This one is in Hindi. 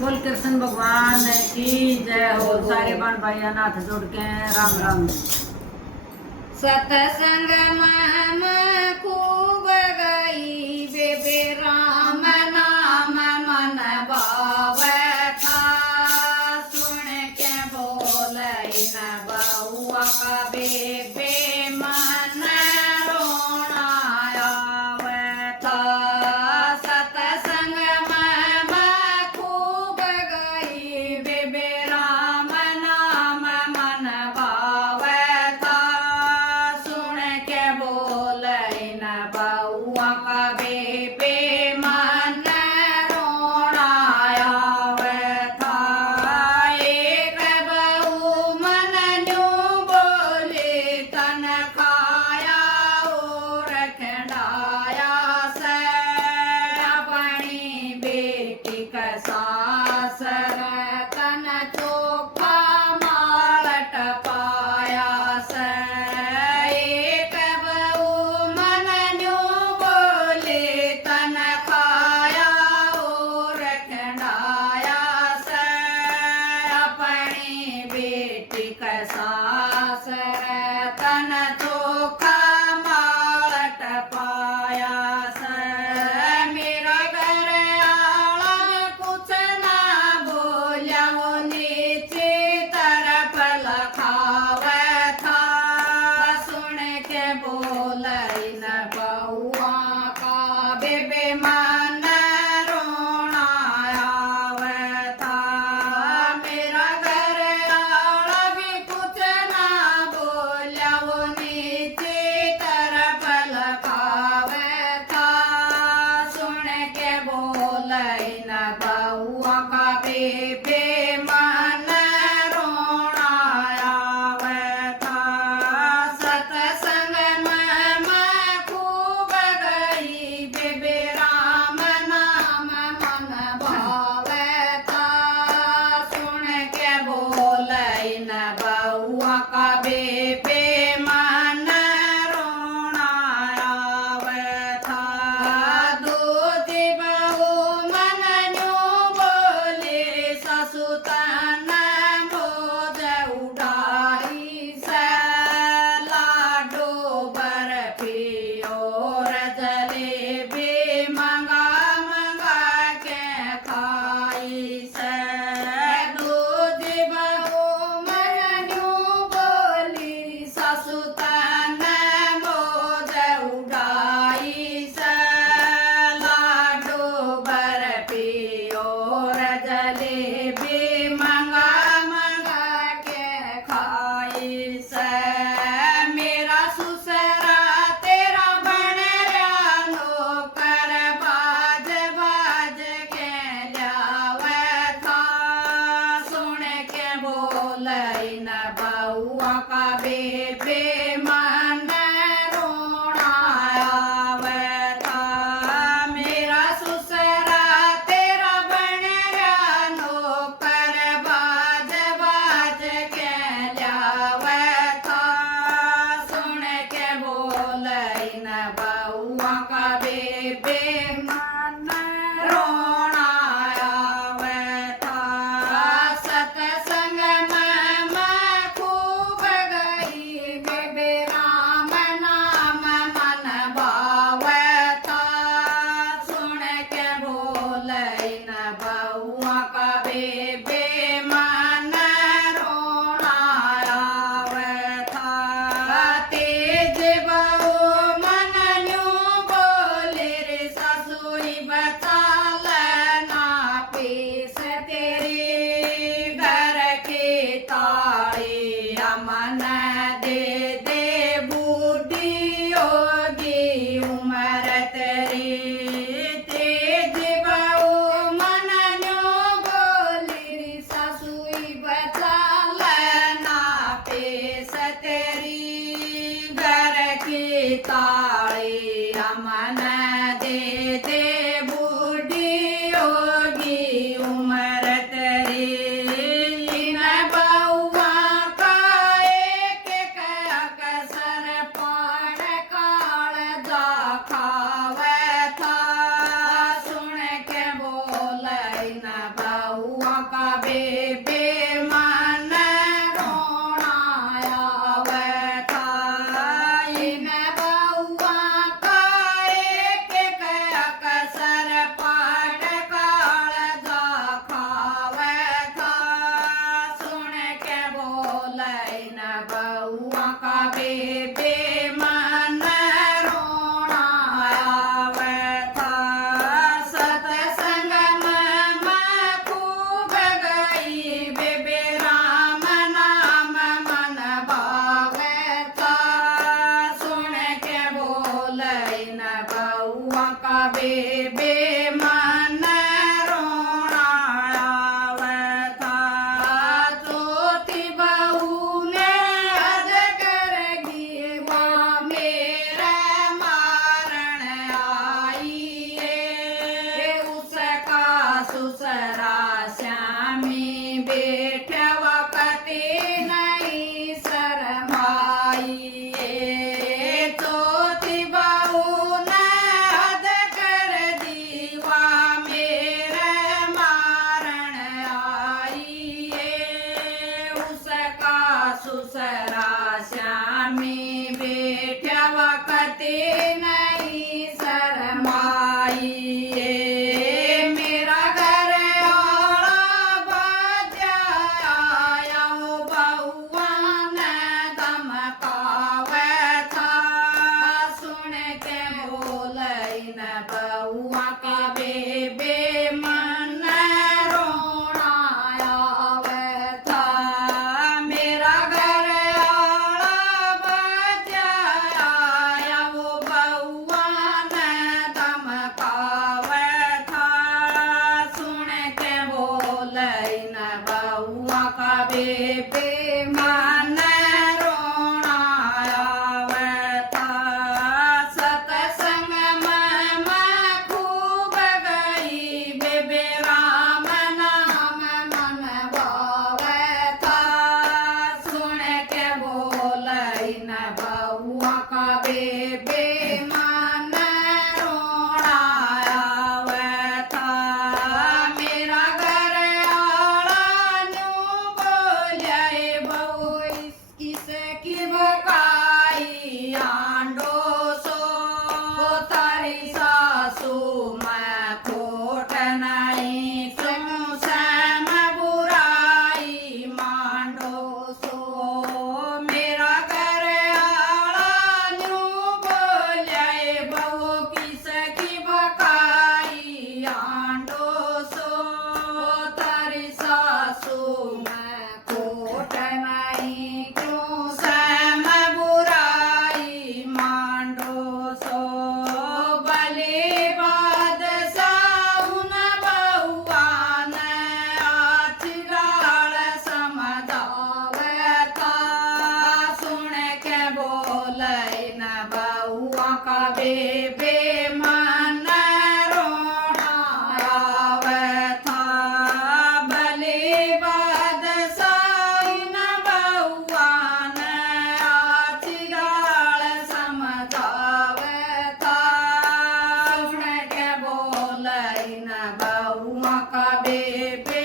बोल कृष्ण भगवान की जय हो। सारे बाण भाइयों नाथ जोड़ के राम राम। सतसंग में खूब गई बेबे राम नाम मन भावे था। सुन के बोले न बउआ का बेबे मन रोना आवे था। सतसंग में खूब गई बेबे राम नाम मन भावे था। सुन के बोले न बउआ का बेबे मन रोना आवे था। एक बहू मन न्यू बोली तन खाया और खंडाया से अपनी बेटी का सासर तन चोखा मालट पाया से। एक बहू मन न्यू बोली तन खाया और खंडाया से अपनी बेटी का सासर तन चोखा मालट पाया से। मेरा घर आला कुछ ना बोलिया वो नीचे तरफ लखावे था। सुन के बोले न बउआ का बेबे मन रोना आवे था। मेरा घर आला भी कुछ ना बोलिया वो नीचे तरफ लखावे था। सुन के बोले न बउआ का बेबे मन रोना आवे था। सतसंग में खूब गई बेबे राम नाम मन भावे था। सुन के बोले न बउआ का बेबे मन रोना आवे था। दूजी बहू मन न्यू बोली ससु तन बोझ उठाई से। लाडू बर्फी और जलेबी मंगा मंगा के खाई से। दूजी बहू मन न्यू बोली ससु तन बोझ उठाई से। लाडू बर्फी और जलेबी मंगा मंगा के खाई से। मेरा सुसरा तेरा बन रहा नौकर बाज बाज के लावे था। सुन के बोले न बउआ का बेबे मन रोना आवे था। मेरा सुसरा तेरा बन रहा नौकर बाज बाज के लावे था। सुन के बोले न बउआ का बेबे मन रोना आवे था। सतसंग में खूब गई बेबे राम नाम मन भावे था। सुन के बोले न बउआ का बेबे मन रोना आवे था। तेज बहू मन न्यू बोले रे ससुरी बचा लेना पीस तेरी घर की ताड़ी अमन दे दे बूढ़ी होगी उम्र तेरी। तेज बहू मन न्यू का बेबे मन रोना आवे था। इन बउआ का एक एक अक्सर पाठ कालजा खावे था। सुन के बोले इन बउआ का बेबे मन रोना आवे था। सत्संग में खूब गई बेबे राम नाम मन भावे था। सुन के बोले न बउआ का बेबे मन रोना आवे था। चौथी बहू ने अद करेगी माँ मेरे मारण आई है। उसका ससुरा श्यामी बैठा वकती नहीं शरमाई है। चौथी बहू ने हद कर दीवा मेरे मारण आई है। उसका ससुरा श्यामी बैठा वकती नहीं शरमाई है। मेरा घर आला बाजा आया हो बउआ ने धमकावे था। सुन के बोले न बउआ का बेबे मन रोना आवे था। मेरा घर आला बाजा आया हो बउआ ने धमकावे था। सुन के बोले न बउआ का बेबे मन रोना आवे था। सत्संग में खूब गई बेबे राम नाम मन भावे था। सुन के बोले न बउआ का बेबे मन रोना आवे था। मेरा घर आला न्यू बोले बहू इसकी बकाई आंडो सो। तारी सासू मैं खोट नहीं क्यों सैम बुराई मांडो सो। मेरा घर आला न्यू बोले बहू किसकी बकाई आंडो सो। तारी सासू मैं खोट नहीं क्यों सैम बुराई मांडो सो। बलि बादशाह उन बउआ ने आचिराल समझावे था। सुन के बोले न बउआ का बेबे मन रोना आवे था। बलि बादशाह इन बउआ ने आचिराल समझावे था। सुन के बोले न बउआ का बेबे